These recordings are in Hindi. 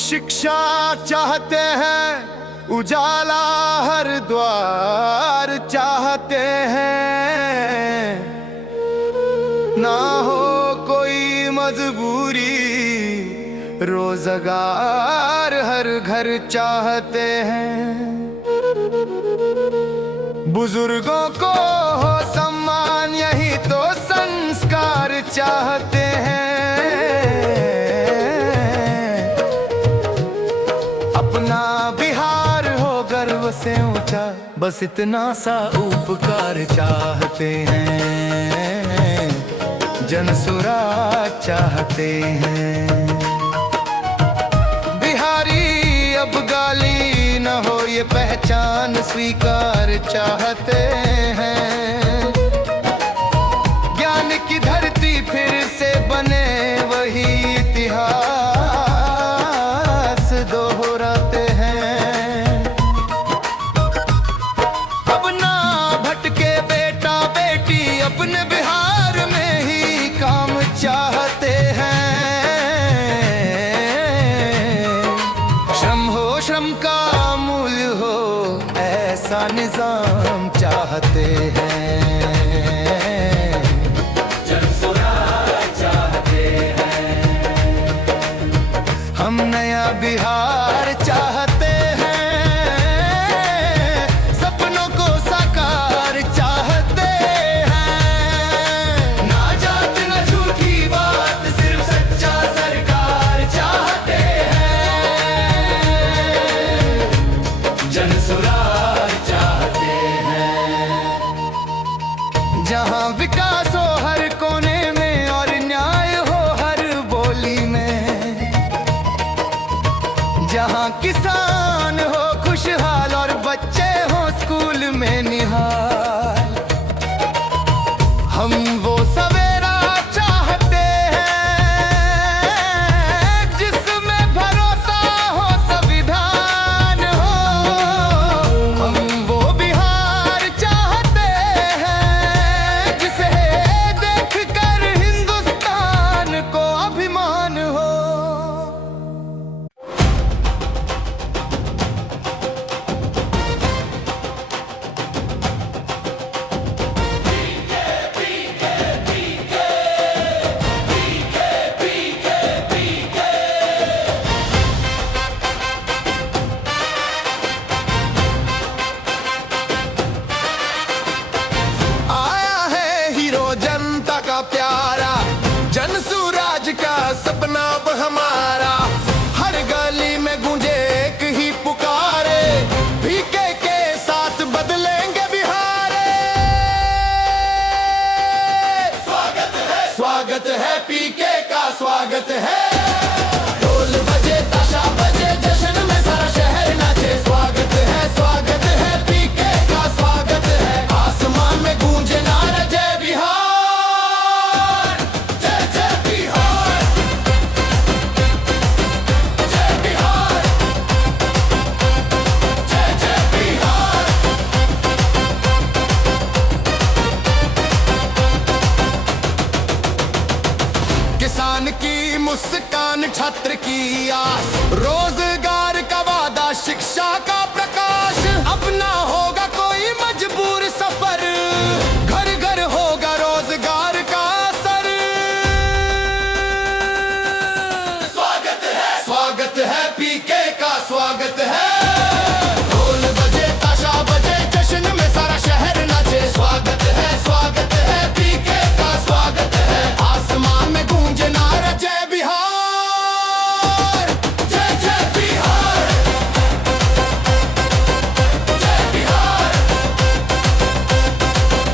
शिक्षा चाहते हैं, उजाला हर द्वार चाहते हैं। ना हो कोई मजबूरी, रोजगार हर घर चाहते हैं। बुजुर्गों को हो सम्मान, यही तो संस्कार चाहते हैं। अपना बिहार हो गर्व से ऊंचा, बस इतना सा उपकार चाहते हैं। जनसुराज चाहते हैं। बिहारी अब गाली न हो, ये पहचान स्वीकार चाहते हैं। ज्ञान की धरती फिर से बने, वही इतिहास दोहराते हैं। अब ना भटके बेटा बेटी, अपने बिहार में ही काम चाहते हैं। श्रम हो, श्रम का मूल्य हो, ऐसा निजाम चाहते हैं। जनसुराज चाहते हैं। हम नया बिहार चाहते हैं, सपनों को साकार चाहते हैं। ना जात ना झूठी बात, सिर्फ सच्चा सरकार चाहते हैं। जनसुराज चाहते हैं। जहां विकास हो हर कोने में, और न्याय हो हर बोली में। जहां किसान हो खुशहाल, और बच्चे हो स्कूल में निहाल। हम वो सवेरा चाहते हैं, जिसमें भरोसा हो, संविधान हो। हम वो बिहार चाहते हैं, जिसे देखकर हिंदुस्तान को अभिमान हो। आया है हीरो जनता का प्यारा, जनसुराज का सपना अब हमारा। हर गली में गूंजे एक ही पुकारे, पीके के साथ बदलेंगे बिहारे। स्वागत है पीके का, स्वागत है। ढोल बजे ताशा बजे, जश्न में सारा शहर नाचे। स्वागत है पीके का, स्वागत है। आसमान में गूंजे नारा जय बिहार, जय जय बिहार, जय बिहार, जय जय बिहार। किसान की मुस्कान, छात्र की आस, रोजगार का वादा, शिक्षा का प्रकाश। अब ना होगा कोई मजबूर सफर, घर घर होगा रोजगार का असर। स्वागत है पीके का, स्वागत है। ढोल बजे ताशा बजे, जश्न में सारा शहर नाचे। स्वागत है पीके का, स्वागत है। आसमान में गूंजे नारा जय बिहार, जय जय बिहार, जय बिहार,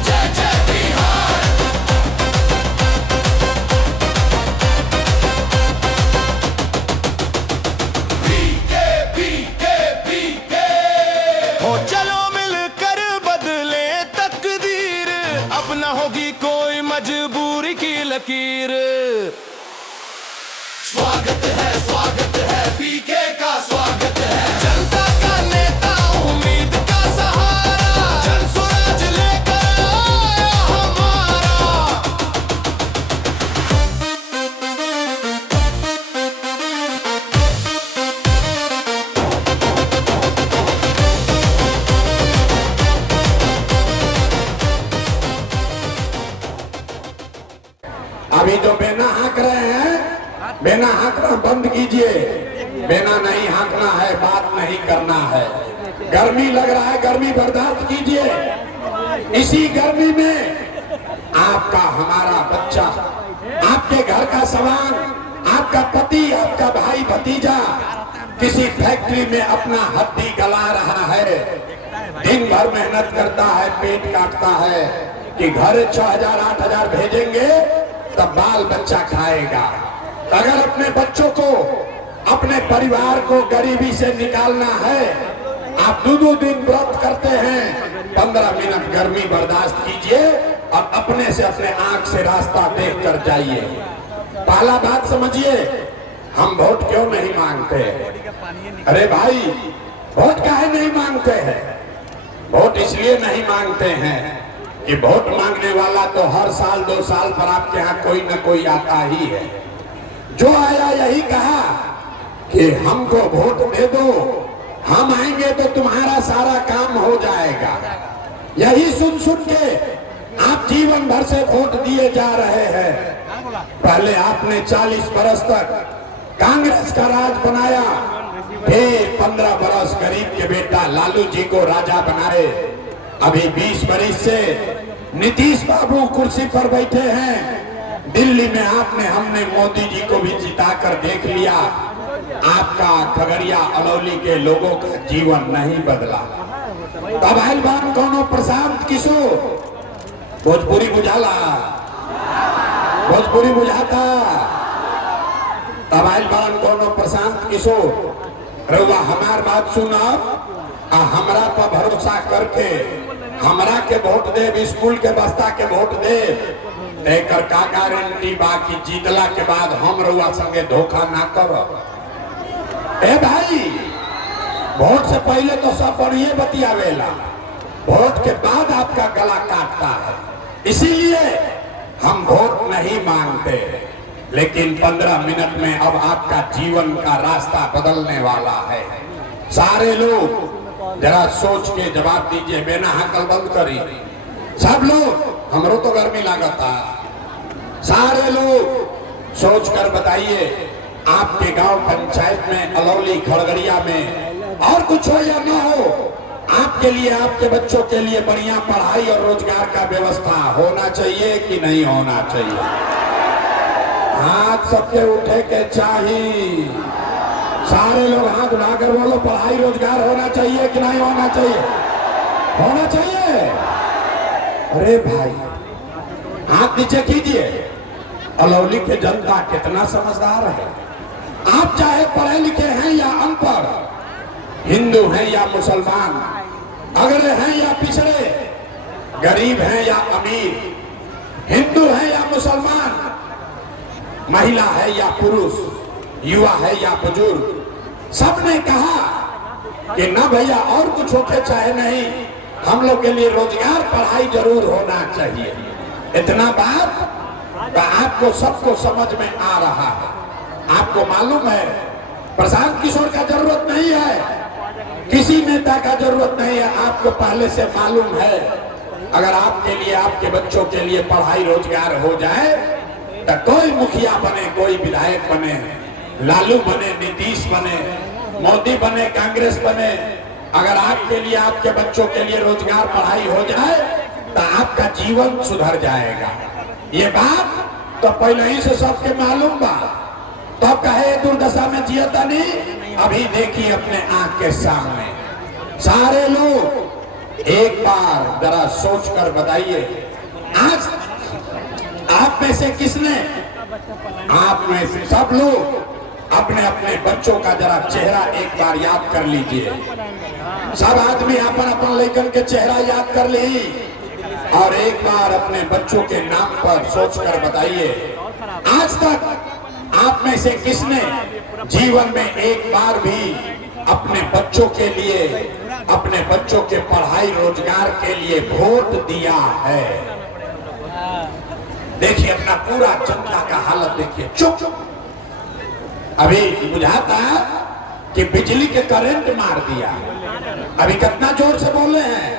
जय जय बिहार। पीके पीके पीके हो, चलो मिलकर बदले तकदीर। अब न होगी कोई मजबूरी की लकीर। स्वागत है पीके का, स्वागत है। जनता का नेता, उम्मीद का सहारा, जनसुराज लेकर आया हमारा। अभी जो बेना हाँक रहे हैं, बेना हाँकना बंद कीजिए। बेना नहीं हाँकना है, बात नहीं करना है। गर्मी लग रहा है, गर्मी बर्दाश्त कीजिए। इसी गर्मी में आपका हमारा बच्चा, आपके घर का सामान, आपका पति, आपका भाई भतीजा किसी फैक्ट्री में अपना हड्डी गला रहा है, दिन भर मेहनत करता है, पेट काटता है कि घर 6,000 8,000 भेजेंगे तब बाल बच्चा खाएगा। अगर अपने बच्चों को, अपने परिवार को गरीबी से निकालना है, आप दो दिन व्रत करते हैं, 15 मिनट गर्मी बर्दाश्त कीजिए और अपने से अपने आंख से रास्ता देख कर जाइए। पहला बात समझिए, हम वोट क्यों नहीं मांगते? अरे भाई, वोट काहे नहीं मांगते हैं? वोट इसलिए नहीं मांगते हैं कि वोट मांगने वाला तो हर साल 2 साल पर आपके यहाँ कोई न कोई आता ही है। जो आया यही कहा कि हमको वोट दे दो, हम आएंगे तो तुम्हारा सारा काम हो जाएगा। यही सुन सुन के आप जीवन भर से वोट दिए जा रहे हैं। पहले आपने 40 बरस तक कांग्रेस का राज बनाया, फिर 15 बरस गरीब के बेटा लालू जी को राजा बनाए। अभी 20 बरस से नीतीश बाबू कुर्सी पर बैठे हैं। दिल्ली में आपने, हमने मोदी जी को भी जिता कर देख लिया। आपका खगड़िया अलौली के लोगों का जीवन नहीं बदला। तब बान कोनो प्रशांत किशोर, भोजपुरी बुझाला, भोजपुरी बुझाता। तब बान कोनो प्रशांत किशोर, रउआ हमार बात सुना, हमरा पर भरोसा करके हमरा के वोट दे, स्कूल के बस्ता के वोट दे, देकर का गारंटी बाकी जीतला के बाद हम रउआ संगे धोखा ना करब। ए भाई, वोट से पहले तो सब बढ़िया बतियावेला, वोट के बाद आपका गला काटता है। इसीलिए हम वोट नहीं मांगते, लेकिन 15 मिनट में अब आपका जीवन का रास्ता बदलने वाला है। सारे लोग जरा सोच के जवाब दीजिए, बेना हकल बंद करी। सब लोग, हमरो तो गर्मी लागता, सारे लोग सोच कर बताइए, आपके गांव पंचायत में, अलौली, खड़गड़िया में और कुछ हो या ना हो, आपके लिए, आपके बच्चों के लिए बढ़िया पढ़ाई और रोजगार का व्यवस्था होना चाहिए कि नहीं होना चाहिए? हाथ सबके उठे के चाहिए। सारे लोग हाथ उठाकर बोलो, पढ़ाई रोजगार होना चाहिए कि नहीं होना चाहिए? होना चाहिए। अरे भाई, हाथ नीचे कीजिए। अलौली के जनता कितना समझदार है। आप चाहे पढ़े लिखे हैं या अनपढ़, हिंदू हैं या मुसलमान, अगड़े हैं या पिछड़े, गरीब हैं या अमीर, हिंदू हैं या मुसलमान, महिला है या पुरुष, युवा है या बुजुर्ग, सबने कहा कि ना भैया और कुछ होके चाहे नहीं, हम लोग के लिए रोजगार, पढ़ाई जरूर होना चाहिए। इतना बात आपको सबको समझ में आ रहा है। आपको मालूम है, प्रशांत किशोर का जरूरत नहीं है, किसी नेता का जरूरत नहीं है। आपको पहले से मालूम है, अगर आपके लिए, आपके बच्चों के लिए पढ़ाई रोजगार हो जाए तो कोई मुखिया बने, कोई विधायक बने, लालू बने, नीतीश बने, मोदी बने, कांग्रेस बने, अगर आपके लिए, आपके बच्चों के लिए रोजगार, पढ़ाई हो जाए तो आपका जीवन सुधर जाएगा। ये बात तो पहले ही से सबके मालूम बा, तो कहे दुर्दशा में जियता नहीं। अभी देखिए अपने आंख के सामने, सारे लोग एक बार जरा सोच कर बताइए, आज आप में से किसने, आप में से सब लोग अपने अपने बच्चों का जरा चेहरा एक बार याद कर लीजिए। सब आदमी अपन अपन लेकर के चेहरा याद कर ली और एक बार अपने बच्चों के नाम पर सोच कर बताइए, आज तक आप में से किसने जीवन में एक बार भी अपने बच्चों के लिए, अपने बच्चों के पढ़ाई रोजगार के लिए वोट दिया है? देखिए अपना पूरा जनता का हालत देखिए, चुप। अभी बुझाता कि बिजली के करंट मार दिया। अभी कितना जोर से बोले हैं,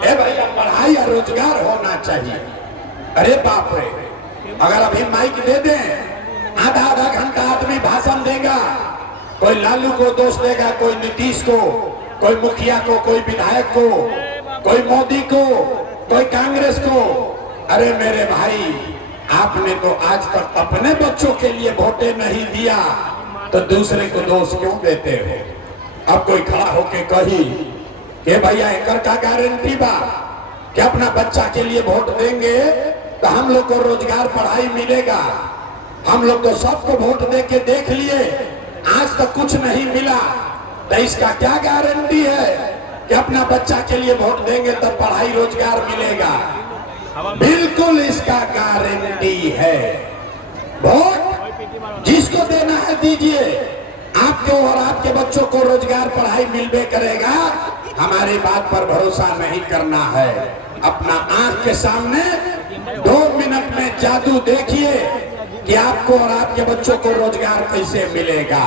ए भैया पढ़ाई और रोजगार होना चाहिए। अरे बाप रे, अगर अभी माइक दे दें, आधा आधा घंटा आदमी भाषण देगा, कोई लालू को दोष देगा, कोई नीतीश को, कोई मुखिया को, कोई विधायक को, कोई मोदी को, कोई कांग्रेस को। अरे मेरे भाई, आपने तो आज तक अपने बच्चों के लिए वोटे नहीं दिया, तो दूसरे को दोष क्यों देते हो? अब कोई खड़ा होके कही कि भैया एकर का गारंटी बा कि अपना बच्चा के लिए वोट देंगे तो हम लोग को रोजगार पढ़ाई मिलेगा। हम लोग तो सबको वोट दे के देख लिए, आज तक कुछ नहीं मिला, तो इसका क्या गारंटी है कि अपना बच्चा के लिए वोट देंगे तो पढ़ाई रोजगार मिलेगा? बिल्कुल इसका गारंटी है। वोट जिसको देना है दीजिए, आपको और आपके बच्चों को रोजगार पढ़ाई मिलबे करेगा। हमारी बात पर भरोसा नहीं करना है। अपना आंख के सामने 2 मिनट में जादू देखिए कि आपको और आपके बच्चों को रोजगार कैसे मिलेगा।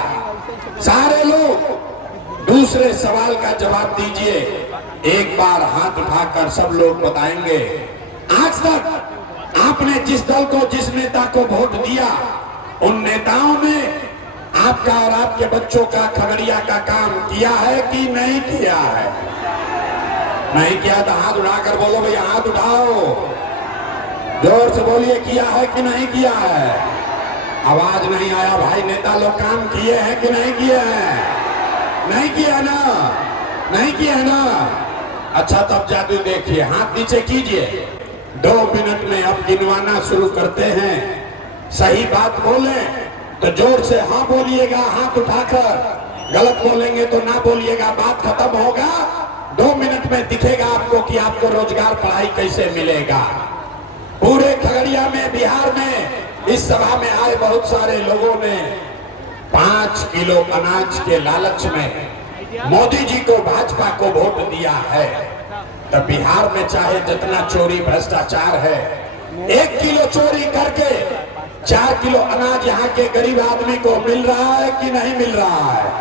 सारे लोग दूसरे सवाल का जवाब दीजिए। एक बार हाथ उठाकर सब लोग बताएंगे, आज तक आपने जिस दल को, जिस नेता को वोट दिया, उन नेताओं ने आपका और आपके बच्चों का खगड़िया का काम किया है कि नहीं किया है? नहीं किया तो हाथ उठाकर बोलो भैया, हाथ उठाओ, जोर से बोलिए, किया है कि नहीं किया है? आवाज नहीं आया भाई। नेता लोग काम किए हैं कि नहीं किए हैं? नहीं किया ना, नहीं किया ना। अच्छा, तब जादू देखिए, हाथ नीचे कीजिए। 2 मिनट में अब गिनवाना शुरू करते हैं। सही बात बोले तो जोर से हाँ बोलिएगा, हाथ उठाकर। गलत बोलेंगे तो ना बोलिएगा। बात खत्म होगा, 2 मिनट में दिखेगा आपको कि आपको रोजगार पढ़ाई कैसे मिलेगा। पूरे खगड़िया में, बिहार में इस सभा में आए बहुत सारे लोगों ने 5 किलो अनाज के लालच में मोदी जी को, भाजपा को वोट दिया है। तो बिहार में चाहे जितना चोरी भ्रष्टाचार है, 1 किलो चोरी करके 4 किलो अनाज यहाँ के गरीब आदमी को मिल रहा है कि नहीं मिल रहा है?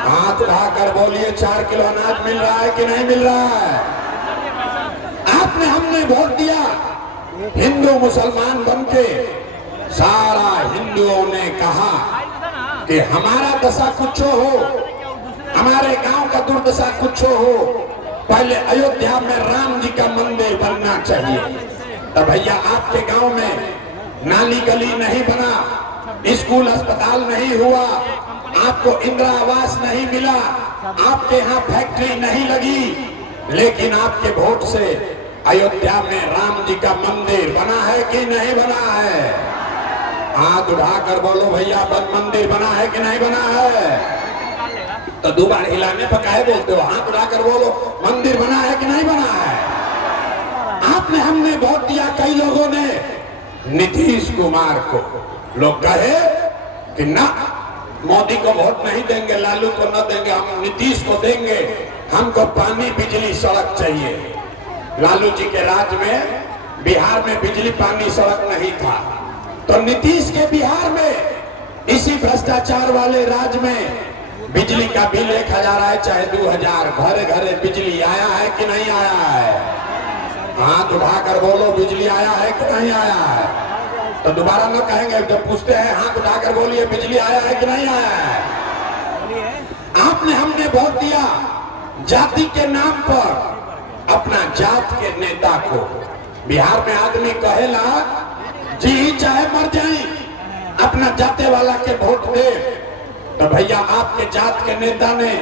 हाथ उठाकर बोलिए, 4 किलो अनाज मिल रहा है कि नहीं मिल रहा है? आपने, हमने वोट दिया, हिंदू मुसलमान बनके सारा हिंदुओं ने कहा कि हमारा दशा कुछ हो, हमारे गांव का दुर्दशा कुछ हो, पहले अयोध्या में राम जी का मंदिर बनना चाहिए। तो भैया आपके गांव में नाली गली नहीं बना, स्कूल अस्पताल नहीं हुआ, आपको इंदिरा आवास नहीं मिला, आपके यहाँ फैक्ट्री नहीं लगी, लेकिन आपके वोट से अयोध्या में राम जी का मंदिर बना है कि नहीं बना है? हाथ उठाकर बोलो भैया, मंदिर बना है कि नहीं बना है? तो 2 बार हिलाने पर काहे बोलते हो? हाथ उठाकर बोलो, मंदिर बना है कि नहीं बना है? आपने, हमने वोट दिया। कई लोगों ने नीतीश कुमार को, लोग कहे कि ना, मोदी को वोट नहीं देंगे, लालू को न देंगे, हम नीतीश को देंगे, हमको पानी, बिजली, सड़क चाहिए। लालू जी के राज में बिहार में बिजली, पानी, सड़क नहीं था, तो नीतीश के बिहार में इसी भ्रष्टाचार वाले राज में बिजली का बिल 1000 आए चाहे 2000, घरे घरे बिजली आया है कि नहीं आया है? हाथ उठाकर बोलो, बिजली आया है कि नहीं आया है? तो दोबारा न कहेंगे, जब पूछते हैं हाथ उठाकर बोलिए, बिजली आया है कि नहीं आया है? आपने, हमने वोट दिया जाति के नाम पर, अपना जात के नेता को। बिहार में आदमी कहेला जी चाहे मर जाए, अपना जाते वाला के वोट दे। तो भैया आपके जात के नेता ने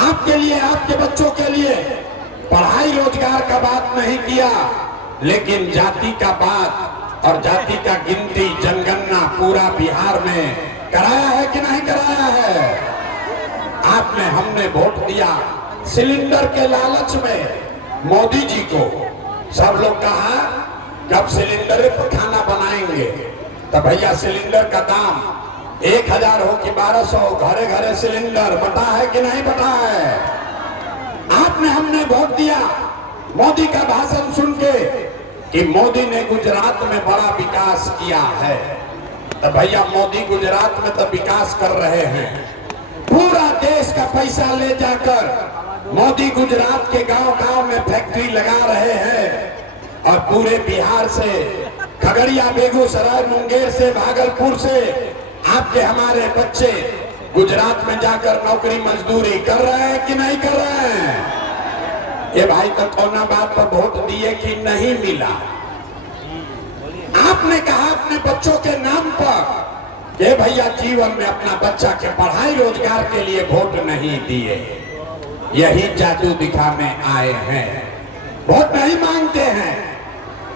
आपके लिए, आपके बच्चों के लिए पढ़ाई रोजगार का बात नहीं किया, लेकिन जाति का बात और जाति का गिनती, जनगणना पूरा बिहार में कराया है कि नहीं कराया है? आपने, हमने वोट दिया सिलेंडर के लालच में मोदी जी को। सब लोग कहा जब सिलेंडर पर खाना बनाएंगे तो भैया सिलेंडर का दाम 1000 हो कि 1200, घरे घरे सिलेंडर बटा है कि नहीं बटा है? आपने, हमने वोट दिया मोदी का भाषण सुन के कि मोदी ने गुजरात में बड़ा विकास किया है। तो भैया मोदी गुजरात में तो विकास कर रहे हैं, पूरा देश का पैसा ले जाकर मोदी गुजरात के गांव गांव में फैक्ट्री लगा रहे हैं और पूरे बिहार से खगड़िया, बेगूसराय, मुंगेर से, भागलपुर से आपके हमारे बच्चे गुजरात में जाकर नौकरी मजदूरी कर रहे हैं कि नहीं कर रहे हैं? ये भाई तो कौना बात पर वोट दिए कि नहीं मिला। आपने कहा अपने बच्चों के नाम पर कि भैया जीवन में अपना बच्चा के पढ़ाई रोजगार के लिए वोट नहीं दिए, यही जादू दिखाने आए हैं। वोट नहीं मांगते हैं,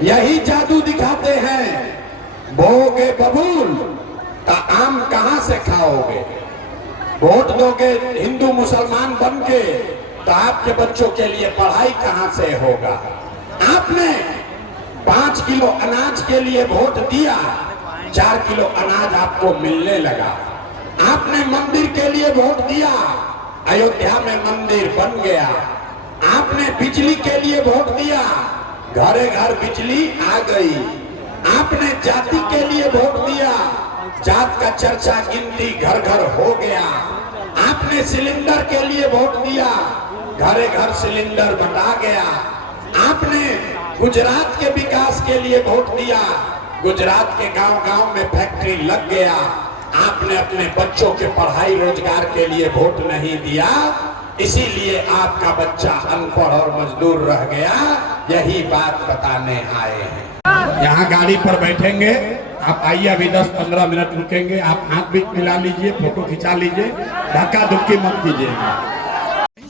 यही जादू दिखाते हैं। बोगे बबूल तो आम कहां से खाओगे? वोट दोगे हिंदू मुसलमान बन के तो आपके बच्चों के लिए पढ़ाई कहां से होगा? आपने 5 किलो अनाज के लिए वोट दिया, 4 किलो अनाज आपको मिलने लगा। आपने मंदिर के लिए वोट दिया, अयोध्या में मंदिर बन गया। आपने बिजली के लिए वोट दिया, घरे घर बिजली आ गई। आपने जाति के लिए वोट दिया, जात का चर्चा गिनती घर घर हो गया। आपने सिलेंडर के लिए वोट दिया, घरे घर सिलेंडर बंटा गया। आपने गुजरात के विकास के लिए वोट दिया, गुजरात के गांव-गांव में फैक्ट्री लग गया। आपने अपने बच्चों के पढ़ाई रोजगार के लिए वोट नहीं दिया, इसीलिए आपका बच्चा अनपढ़ और मजदूर रह गया। यही बात बताने आए हैं। यहाँ गाड़ी पर बैठेंगे, आप आइए, अभी 10-15 मिनट रुकेंगे। आप हाथ भी मिला लीजिए, फोटो खिंचा लीजिए, धक्का धुक्की मत कीजिए।